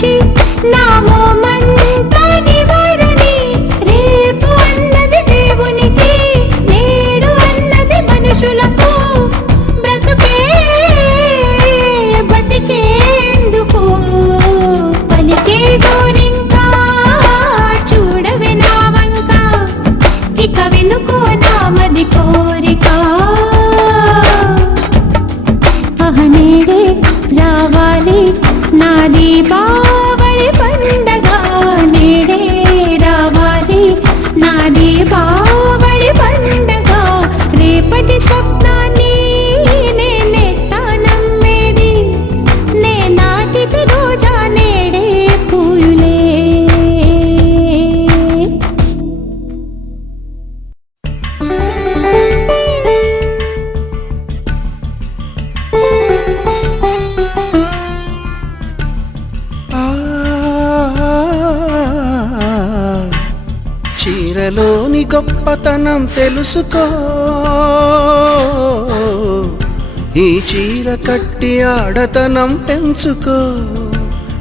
వచ్చి నామోమంతా నివారణి. రేపు అన్నది దేవునికి, నేడు అన్నది మనుషులకు. బ్రతుకే బతికేందుకు పలికే గోరింకా. చూడవే నా వంక, ఇక వినుకో నామది కోరిక. నేడే రావాలి నా దీపావళి పండగ. నేడే రావాలి నా దీపావళి పండగ. రేపటి స్వప్నాన్ని నేనెట్టా నమ్మేది, నే నాటిది రోజా నేడే పూయులే. చీరలోని గొప్పతనం తెలుసుకో, ఈ చీర కట్టి ఆడతనం పెంచుకో.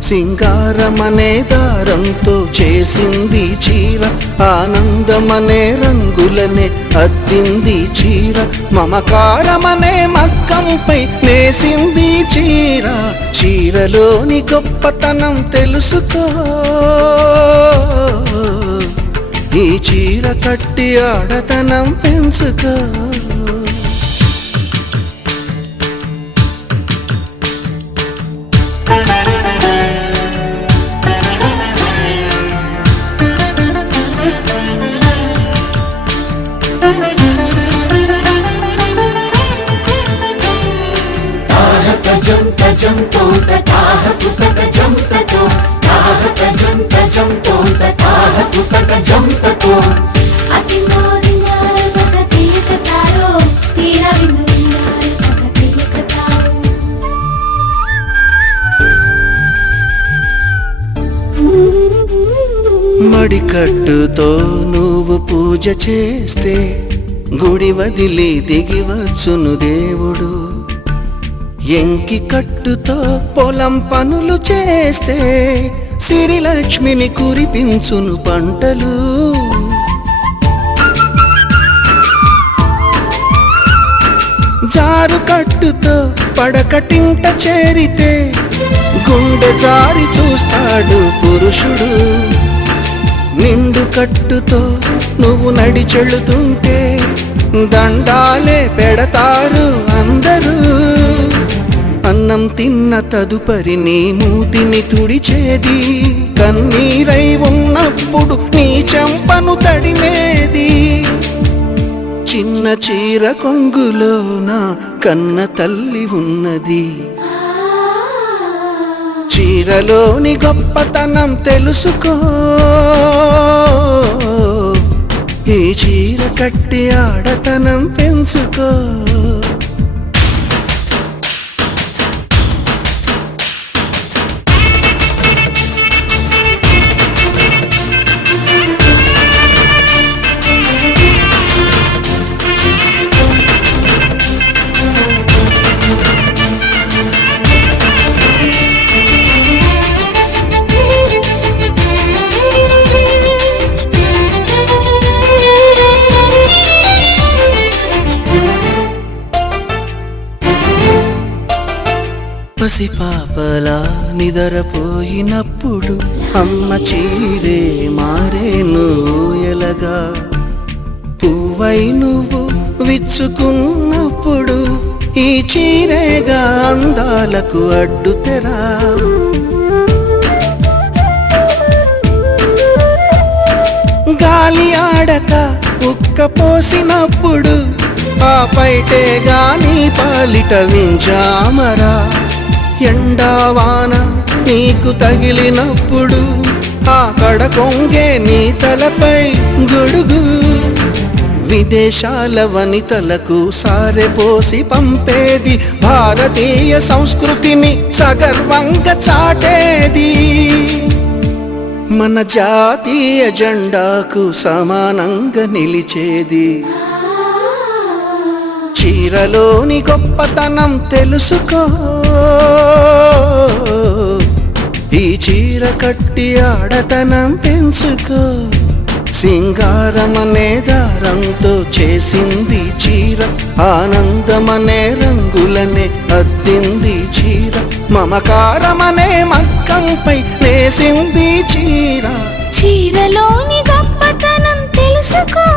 సింగారమనే దారంతో చేసింది చీర, ఆనందమనే రంగులనే అద్దింది చీర. మమకారమనే మగ్గంపై నేసింది చీర. చీరలోని గొప్పతనం తెలుసుకో, ఈ చీర కట్టి ఆడతనం పెంచుకో. తజం తజం తోత తాహ పుతక జం తతో, తాహ తజం తజం తోత తాహ పుతక జం తతో. అతి నోరినార పక తిలకతారో, తీరా వినురినార పక తిలకతారో. మడికట్టుతో నువ్వు పూజ చేస్తే గుడి వదిలి దిగివచ్చును దేవుడు. ఎంకి కట్టుతో పొలం పనులు చేస్తే సిరిలక్ష్మిని కురిపించును పంటలు. జారు కట్టుతో పడకటింట చేరితే గుండె జారి చూస్తాడు పురుషుడు. నిండు కట్టుతో నువ్వు నడిచెళుతుంటే దండాలే పెడతారు అందరూ. అన్నం తిన్న తదుపరి నీ మూతిని తుడిచేది, కన్నీరై ఉన్నప్పుడు నీ చెంపను తడిమేది. చిన్న చీర కొంగులోన కన్న తల్లి ఉన్నది. చీరలోని గొప్పతనం తెలుసుకో, ఈ చీర కట్టి ఆడతనం పెంచుకో. పసిపాపలా నిదరపోయినప్పుడు అమ్మ చీరే మారేను ఎలగా. పువ్వై నువ్వు విచ్చుకున్నప్పుడు ఈ చీరేగా అందాలకు అడ్డుతెరా. గాలి ఆడక ఉక్క పోసినప్పుడు ఆ పైటే గాని పాలిట వింజామరా. ఎండావాన నీకు తగిలినప్పుడు ఆ కడ కొంగే నీ తలపై గొడుగు. విదేశాల వనితలకు సారెపోసి పంపేది, భారతీయ సంస్కృతిని సగర్వంగా చాటేది. మన జాతీయ జెండాకు సమానంగా నిలిచేది. చీరలోని గొప్పతనం తెలుసుకో, ఈ చీర చీర కట్టి ఆడతనం పెంచుకో సింగారమనే దారంతో చేసింది చీర ఆనందమనే రంగులనే అద్దింది చీర మమకారమనే మక్కంపై నేసింది చీర చీరలోని గొప్పతనం తెలుసుకో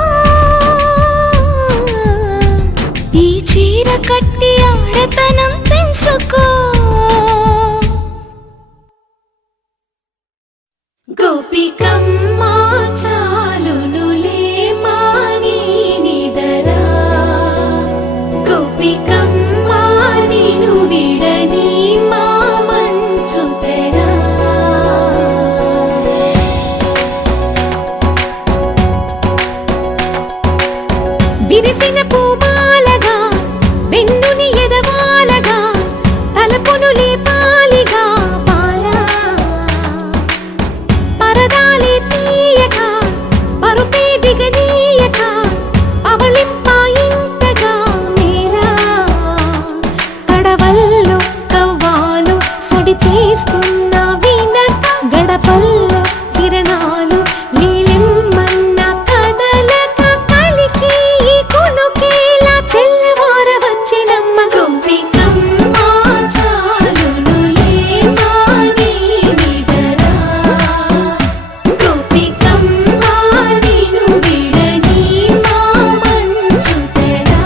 ఈ చీర కట్టి ఆడతనం పెంచుకో గోపికమ్మ చాలునులే మాని నిదరా గోపికమ్మ నిను విడని మా మంచు తెరా విరిసిన పూమాలగా వెన్నుని ఎదవాలగా తలపును లేపాలిగా బాలా పరదాలే తీయక పరుపే దిగనీయక అవళింపాయింతగా మేలా కడవల్లో కవ్వాలు సొడి తీస్తున్న వినక గడపల్లో కిరణాలు నీలిమ్మన్న కదలక కలికి ఈ కొనుకేలా తెల్లవార వచ్చినమ్మ గోపికమ్మ చాలునులే మాని నిదరా గోపికమ్మ నిను విడని మా మంచు తెరా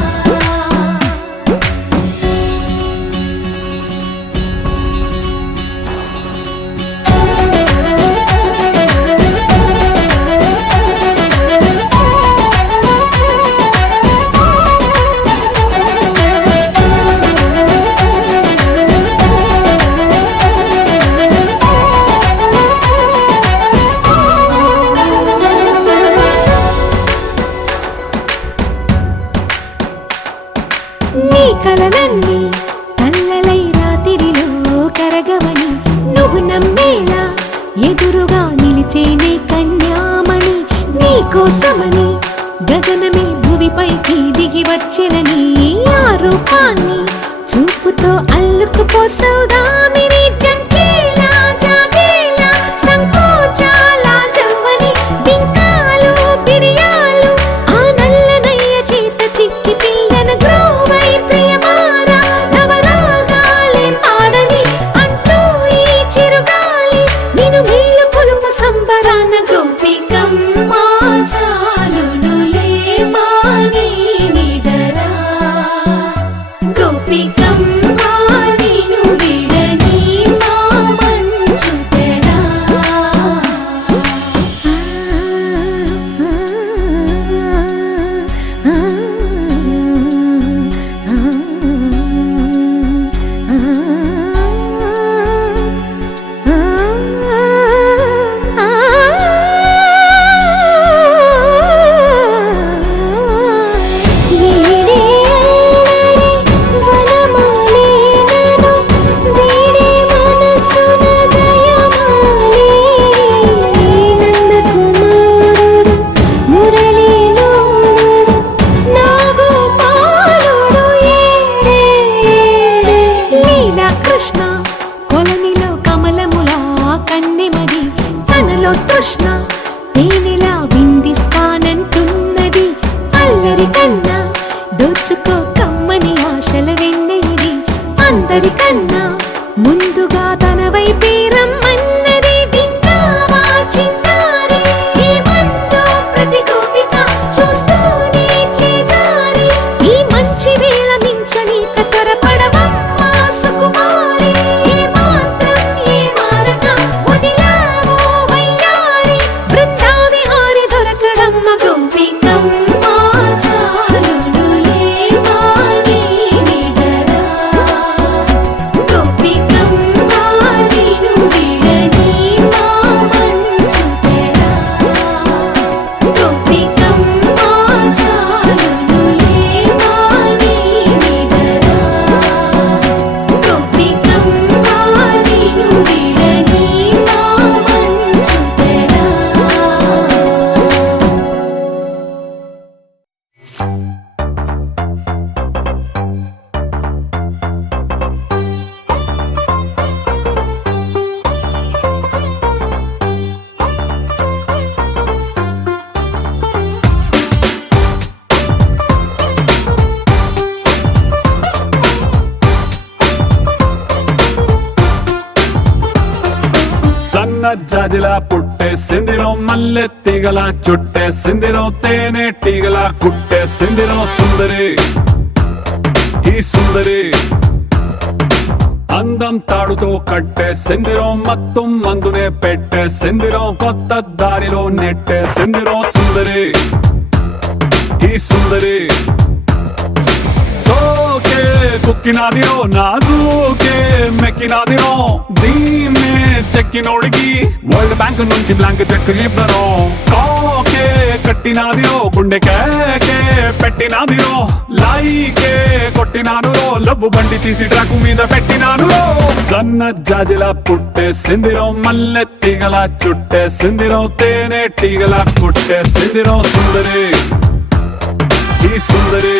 నీ కలలన్నీ కల్లలై రాత్రిలో కరగవని నువ్వు నమ్మేలా ఎదురుగా నిలిచేనే కన్యామణి నీ కోసమని గగనమే భువిపైకి దిగి వచ్చినని ఆ రూపాన్ని చూపుతో అల్లుకుపోసౌదామిని జంకేలా జాగేలా సంకోచాల జవ్వని బింకాలు బిరియాలు ఆ నల్లనయ్య చేత చిక్కి పిల్లన గ్రోవై ప్రియమారా నవరాగాలే పాడని అంటూ ఈ చిరుగాలి నిను మేలు పొలుపు సంబరాన గోపికమ్మ చాలునులే మాని నిదరా గోపికమ్మ నిను విడని మా మంచు తెరా కృష్ణ కొలనిలో కమలములా కన్నెమది తనలో తృష్ణ తేనెలా విందిస్తానంటున్నది అల్లరి కన్నా దోచుకో కమ్మని ఆశల వెన్నెయిది అందరికన్నా ముందుగా తన వైపే రమ్మన్నది విన్నావా చిన్నారి ఏమందో ప్రతి గోపిక చూస్తూనే చేజారి ఈ మంచి వేళ మించని కతరపడవమ్మ సుకుమారి ఏ మాత్రం ఏ మారక వదిలావో వయ్యారి బృందావిహారి దొరకడమ్మ గోపికమ్మ చాలునులే మాని నిదరా గోపికమ్మ నిను విడని సన్న జాజిలా పుట్టేసిందిరో మల్లె తీగలా చుట్టేసిందిరో తేనె టీగలా కుట్టేసిందిరో సుందరి ఈ సుందరి అందం తాడుతో కట్టేసిందిరో మత్తం మందునే పెట్టేసిందిరో కొత్త దారిలో నెట్టేసిందిరో సుందరి ఈ సుందరి సోకే కుక్కినాదిరో నాజూకే మెక్కినాదిరో దీన్నే చెక్కినోడికి వరల్డ్ బ్యాంక్ నుంచి బ్లాంక్ చెక్ ఇవ్వను కాకే కట్టినాదిరో గుండె కేకే పెట్టినాదిరో లైకే కొట్టినాను లబ్బు బండి తీసి ట్రాక్ మీద పెట్టినాను సన్న జాజిలా పుట్టేసిందిరో మల్లె తీగలా చుట్టేసిందిరో తేనె టీగలా కుట్టేసిందిరో సుందరి ఈ సుందరి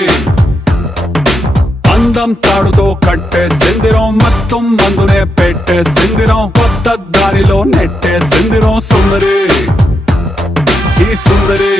అందం తాడుతో కట్టేసిందిరో మొత్తం మందునే పెట్టేసిందిరో కొత్త దారిలో నెట్టేసిందిరో సుందరి ఈ సుందరి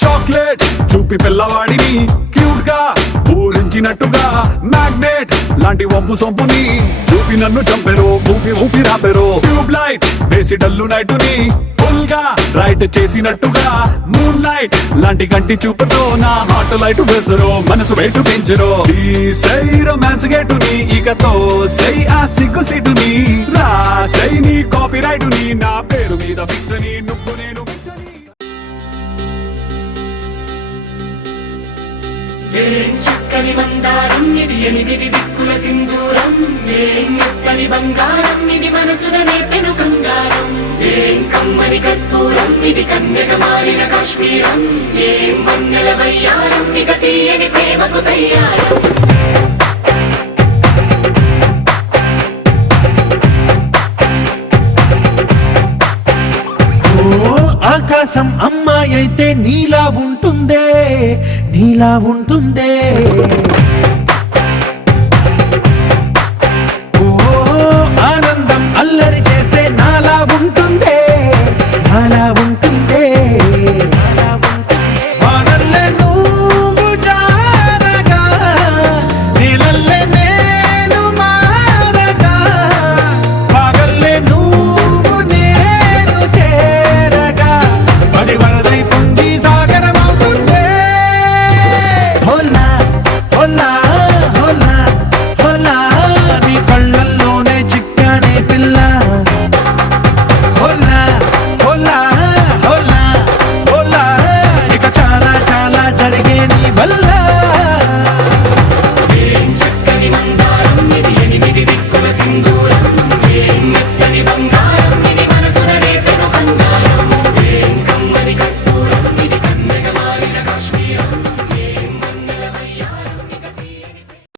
చాక్లెట్ చూపి పిల్లవాడిని క్యూట్ గా ఊరించినట్టుగా మ్యాగ్నెట్ లాంటి వంపు సొంపుని చూపి నన్ను చంపెరు ఊపి ఊపి రాపెరు ట్యూబ్ లైట్ వేసి డల్లు నైటుని ఫుల్ గా రైట్ చేసినట్టుగా మూన్ లైట్ లాంటి కంటి చూపుతో నా హార్ట్ లైట్ వేసరు మనసు వెయిట్ పెంచరు ఈ సై రొమాన్స్ గేటుని ఇకతో సై ఆ సిగ్గు సీటుని రా సై నీ కాపీ రైటుని నా పేరు మీద ఫిక్స్ అని నువ్వు నేను ఫిక్స్ అని ఏం చక్కని మందారం ఇది ఎనిమిది దిక్కుల సింధూరం ఏం మెత్తని బంగారం ఇది మనసులనే పెను కంగారం ఏం కమ్మని కర్పూరం ఇది కన్యక మారిన కాశ్మీరం ఏం వన్నెల వయ్యారం ఇక తీయని ప్రేమకు తయ్యారం ఆకాశం అమ్మాయి అయితే నీలా ఉంటుందే నీలా ఉంటుందే